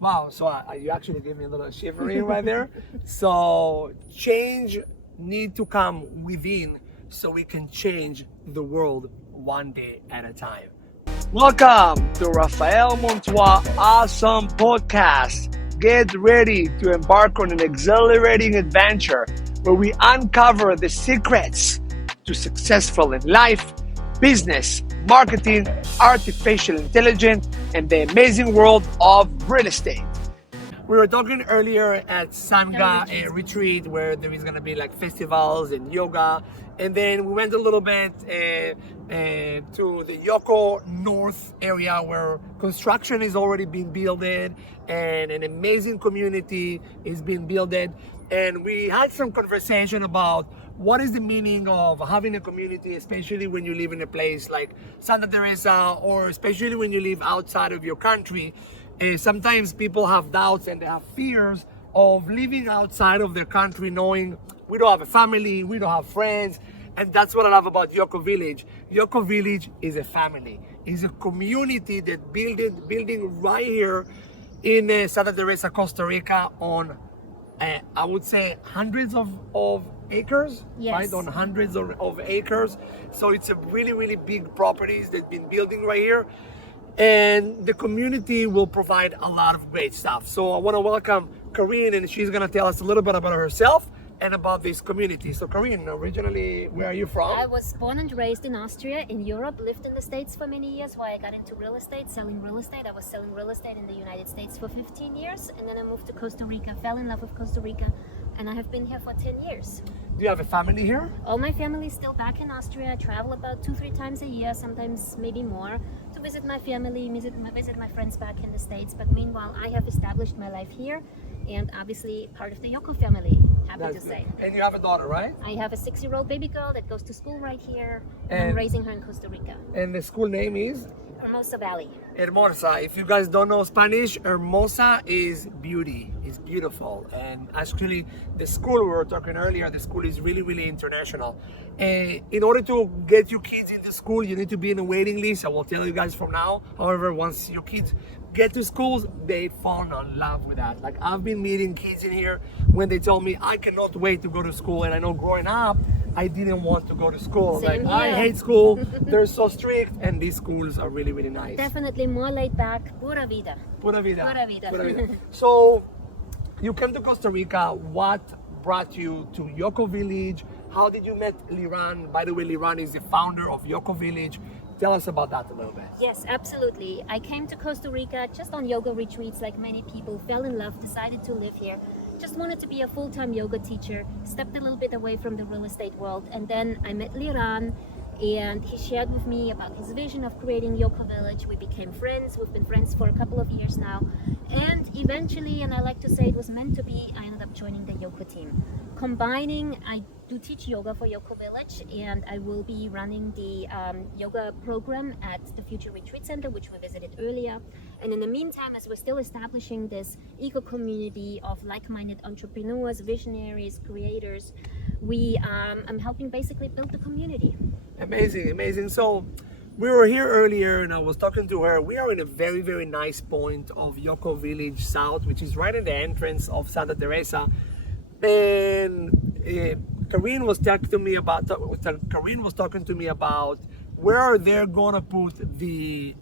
Wow, so you actually gave me a little shivering right there. So change need to come within so we can change the world one day at a time. Welcome to Rafael Montua Awesome Podcast. Get ready to embark on an exhilarating adventure where we uncover the secrets to successful in life, business, marketing, artificial intelligence, and the amazing world of real estate. We were talking earlier at Sangha, a retreat where there is going to be like festivals and yoga. And then we went a little bit to the Yoko North area where construction is already being built and an amazing community is being built. And we had some conversation about what is the meaning of having a community, especially when you live in a place like Santa Teresa, or especially when you live outside of your country. Sometimes people have doubts and they have fears of living outside of their country, knowing we don't have a family, we don't have friends. And that's what I love about Yoko Village. Yoko Village is a family. It's a community that building right here in Santa Teresa, Costa Rica, on I would say hundreds of acres, yes. Right? On hundreds of acres. So it's a really big properties that's been building right here. And the community will provide a lot of great stuff. So I want to welcome Karin, and she's going to tell us a little bit about herself and about this community. So Karin, originally, where are you from? I was born and raised in Austria, in Europe, lived in the States for many years while I got into real estate, selling real estate. I was selling real estate in the United States for 15 years, and then I moved to Costa Rica, fell in love with Costa Rica, and I have been here for 10 years. Do you have a family here? All my family is still back in Austria. I travel about 2-3 times a year, sometimes maybe more, to visit my family, visit my friends back in the States. But meanwhile, I have established my life here, and obviously part of the Yoko family, happy to say. And you have a daughter, right? I have a 6-year-old baby girl that goes to school right here, and And- I'm raising her in Costa Rica. And the school name is? Hermosa Valley. Hermosa. If you guys don't know Spanish, Hermosa is beauty. It's beautiful. And actually, the school we were talking earlier, the school is really international. And in order to get your kids into school, you need to be in a waiting list. I will tell you guys from now. However, once your kids get to schools, they fall in love with that. Like, I've been meeting kids in here when they told me, I cannot wait to go to school. And I know growing up, I didn't want to go to school. Same Like, I here. hate school. They're so strict, and these schools are really nice. Definitely more laid back, pura vida. Pura vida. Pura vida. Pura vida. So, you came to Costa Rica. What brought you to Yoko Village? How did you meet Liran? By the way, Liran is the founder of Yoko Village. Tell us about that a little bit. Yes, absolutely. I came to Costa Rica just on yoga retreats like many people, fell in love, decided to live here. Just wanted to be a full-time yoga teacher, stepped a little bit away from the real estate world, and then I met Liran, and he shared with me about his vision of creating Yoko Village. We became friends. We've been friends for a couple of years now, and eventually, and I like to say it was meant to be, I ended up joining the Yoko team. Combining, I do teach yoga for Yoko Village, and I will be running the yoga program at the Future Retreat Center, which we visited earlier. And in the meantime, as we're still establishing this eco-community of like-minded entrepreneurs, visionaries, creators, I'm helping basically build the community. Amazing. So, we were here earlier, and I was talking to her. We are in a very nice point of Yoko Village South, which is right at the entrance of Santa Teresa. And Karin was talking to me about where they're gonna put the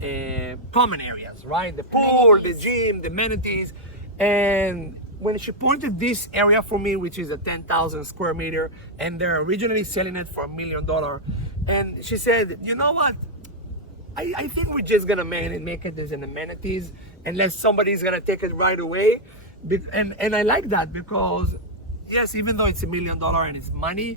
common areas, right? The pool, the gym, the amenities. And when she pointed this area for me, which is a 10,000 square meter, and they're originally selling it for $1 million, and she said, you know what? I think we're just gonna make it as an amenities unless somebody's gonna take it right away. And I like that because yes, even though it's $1 million and it's money,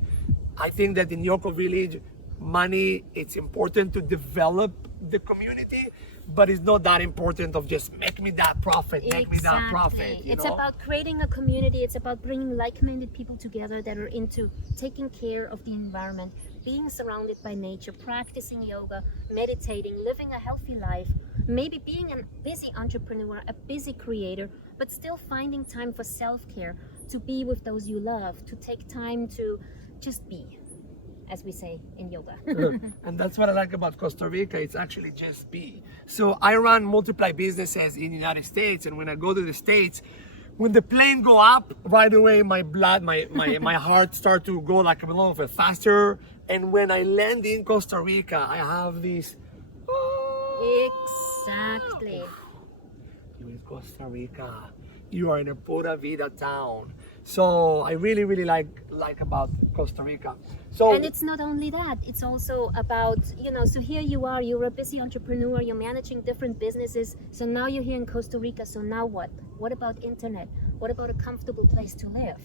I think that in Yoko Village, money, it's important to develop the community, but it's not that important of just make me that profit. It's about creating a community. It's about bringing like-minded people together that are into taking care of the environment, being surrounded by nature, practicing yoga, meditating, living a healthy life, maybe being a busy entrepreneur, a busy creator, but still finding time for self-care, to be with those you love, to take time to just be. as we say in yoga. And that's what I like about Costa Rica. It's actually just be. So I run multiply businesses in the United States, and when I go to the States, when the plane go up, right away my blood, my heart start to go like a little bit faster. And when I land in Costa Rica, I have this. Exactly. You're in Costa Rica. You are in a pura vida town. So I really, really like about Costa Rica. So And it's not only that, it's also about, so here you are, you're a busy entrepreneur, you're managing different businesses. So now you're here in Costa Rica, so now what? What about internet? What about a comfortable place to live?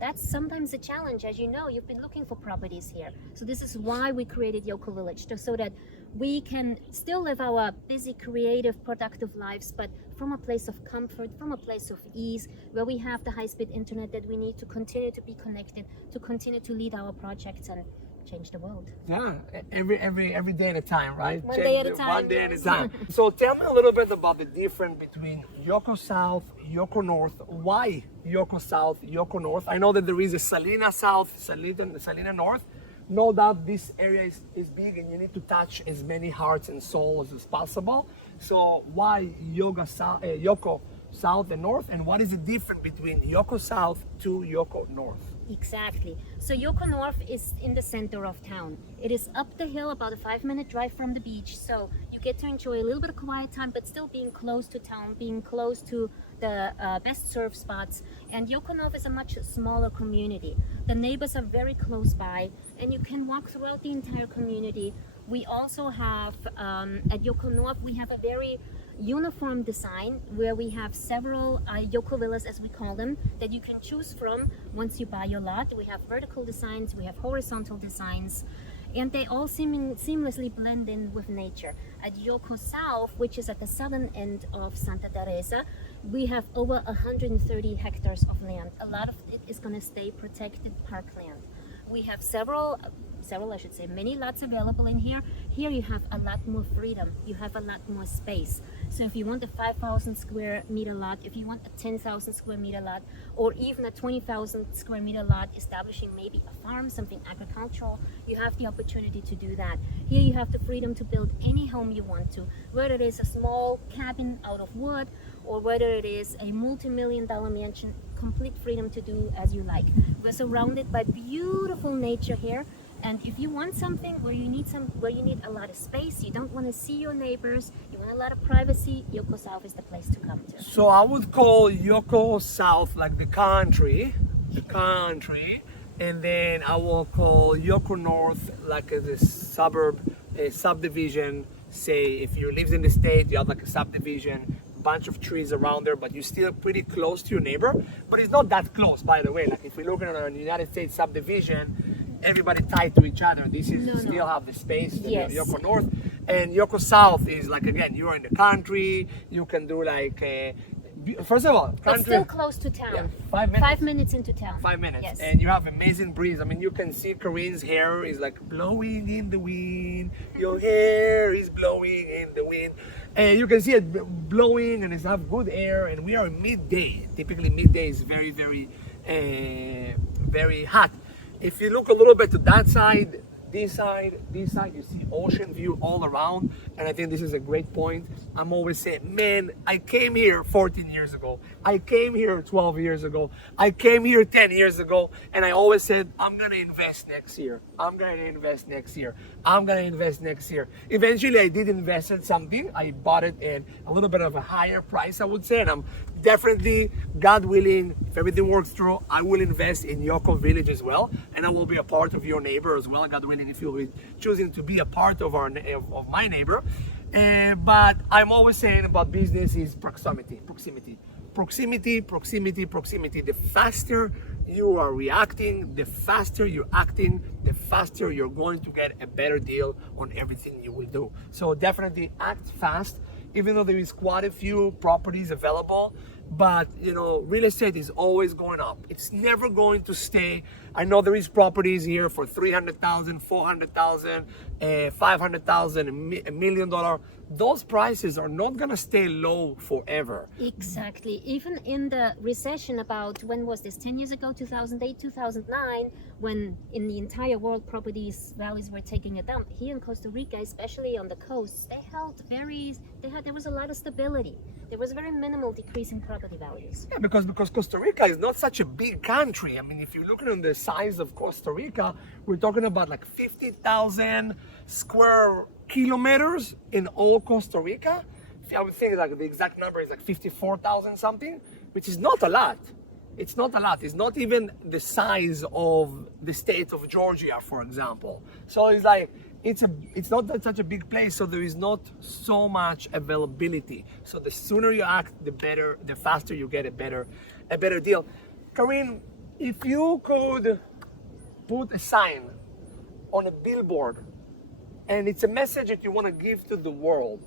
That's sometimes a challenge. As you know, you've been looking for properties here. So this is why we created Yoko Village, just so that we can still live our busy, creative, productive lives, but from a place of comfort, from a place of ease, where we have the high-speed internet that we need to continue to be connected, to continue to lead our projects and change the world. yeah, every day at a time, right? One day at a time. One day at a time. So tell me a little bit about the difference between Yoko South, Yoko North. Why Yoko South, Yoko North? I know that there is a Salina South, Salina North. No doubt this area is big and you need to touch as many hearts and souls as possible. So why Yoko South and North, and what is the difference between Yoko South to Yoko North? Exactly. So Yoko North is in the center of town. It is up the hill, about a 5-minute drive from the beach. So you get to enjoy a little bit of quiet time, but still being close to town, being close to the best surf spots. And Yoko North is a much smaller community. The neighbors are very close by, and you can walk throughout the entire community. We also have, at Yoko North, we have a very uniform design where we have several Yoko villas, as we call them, that you can choose from once you buy your lot. We have vertical designs, we have horizontal designs, and they all seamlessly blend in with nature. At Yoko South, which is at the southern end of Santa Teresa, we have over 130 hectares of land. A lot of it is going to stay protected parkland. We have many lots available in here. Here you have a lot more freedom. You have a lot more space. So if you want a 5,000 square meter lot, if you want a 10,000 square meter lot, or even a 20,000 square meter lot, establishing maybe a farm, something agricultural, you have the opportunity to do that. Here you have the freedom to build any home you want to, whether it is a small cabin out of wood, or whether it is a multi-million-dollar mansion, complete freedom to do as you like. We're surrounded by beautiful nature here, and if you want something where you need a lot of space, you don't want to see your neighbors, you want a lot of privacy, Yoko South is the place to come to. So I would call Yoko South like the country, and then I will call Yoko North like a suburb, a subdivision. Say if you live in the state, you have like a subdivision, bunch of trees around there, but you're still pretty close to your neighbor. But it's not that close, by the way. Like if we're looking at a United States subdivision, everybody tied to each other. This is still have the space. Yes. Yoko North and Yoko South is like, again, you're in the country. You can do like first of all, country, but still close to town. Yeah, 5 minutes. 5 minutes into town. 5 minutes, Yes. and you have amazing breeze. I mean, you can see Karin's hair is like blowing in the wind. Your hair is blowing in the wind, and you can see it blowing, and it's have good air. And we are midday. Typically, midday is very, very, very hot. If you look a little bit to that side, this side, you see ocean view all around, and I think this is a great point. I'm always saying, man, I came here 14 years ago. I came here 12 years ago. I came here 10 years ago, and I always said, I'm gonna invest next year. I'm gonna invest next year. I'm gonna invest next year. Eventually, I did invest in something. I bought it in a little bit of a higher price, I would say, and I'm definitely, God willing, if everything works through, I will invest in Yoko Village as well, and I will be a part of your neighbor as well, God willing, if you'll be choosing to be a part of my neighbor. But I'm always saying about business is proximity. The faster you are reacting, the faster you're acting, the faster you're going to get a better deal on everything you will do. So definitely act fast, even though there is quite a few properties available. But real estate is always going up. It's never going to stay. I know there is properties here for $300,000, $400,000, $500,000, $1 million. those prices are not gonna stay low forever. Exactly. Even in the recession about, when was this, 10 years ago, 2008, 2009, when in the entire world properties values were taking a dump, here in Costa Rica, especially on the coast, there was a lot of stability. There was a very minimal decrease in property values. Yeah, because Costa Rica is not such a big country. I mean, if you're looking at the size of Costa Rica, we're talking about like 50,000 square kilometers in all Costa Rica. I would think like the exact number is like 54,000 something, which is not a lot. It's not a lot. It's not even the size of the state of Georgia, for example. So it's like, it's not that such a big place, so there is not so much availability. So the sooner you act, the better, the faster you get a better deal. Karin, if you could put a sign on a billboard and it's a message that you want to give to the world,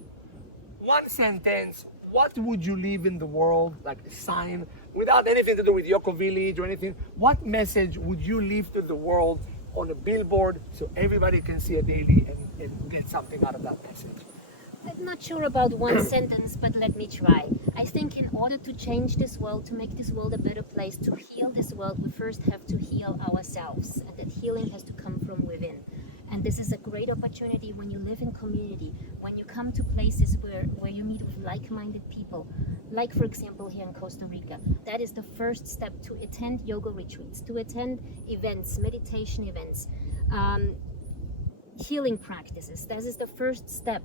one sentence, what would you leave in the world, like a sign, without anything to do with Yoko Village or anything? What message would you leave to the world on a billboard so everybody can see it daily and get something out of that message? I'm not sure about one sentence, but let me try. I think in order to change this world, to make this world a better place, to heal this world, we first have to heal ourselves, and that healing has to come from within. And this is a great opportunity when you live in community, when you come to places where you meet with like-minded people, like for example here in Costa Rica. That is the first step, to attend yoga retreats, to attend events, meditation events, healing practices. That is the first step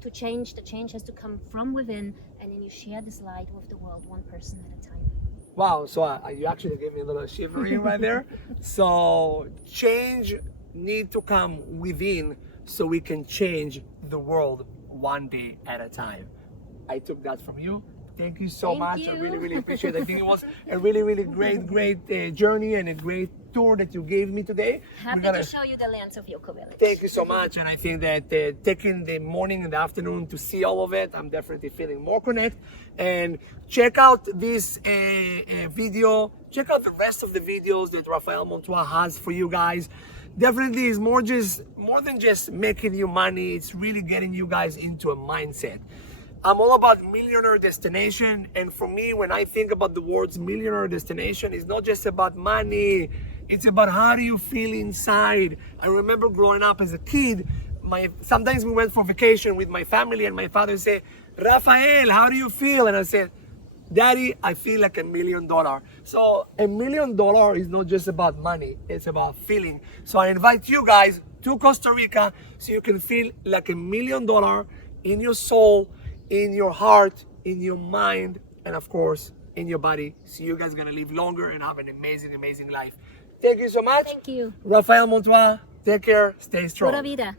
to change. The change has to come from within, and then you share this light with the world, one person at a time. Wow, so you actually gave me a little shivering right there. So change need to come within so we can change the world one day at a time. I took that from you. Thank you so much. You. I really appreciate it. I think it was a really great journey and a great tour that you gave me today. Happy to show you the lands of Yoko Village. Thank you so much. And I think that taking the morning and the afternoon to see all of it, I'm definitely feeling more connected. And check out this video. Check out the rest of the videos that Rafael Montua has for you guys. Definitely is more than just making you money. It's really getting you guys into a mindset. I'm all about millionaire destination, and for me, when I think about the words millionaire destination, it's not just about money. It's about how do you feel inside. I remember growing up as a kid, sometimes we went for vacation with my family, and my father would say, "Rafael, how do you feel?" And I said, "Daddy, I feel like $1 million." So $1 million is not just about money, it's about feeling. So I invite you guys to Costa Rica so you can feel like $1 million in your soul, in your heart, in your mind, and of course, in your body. So you guys are gonna live longer and have an amazing life. Thank you so much. Thank you. Rafael Montua, take care, stay strong. Pura vida.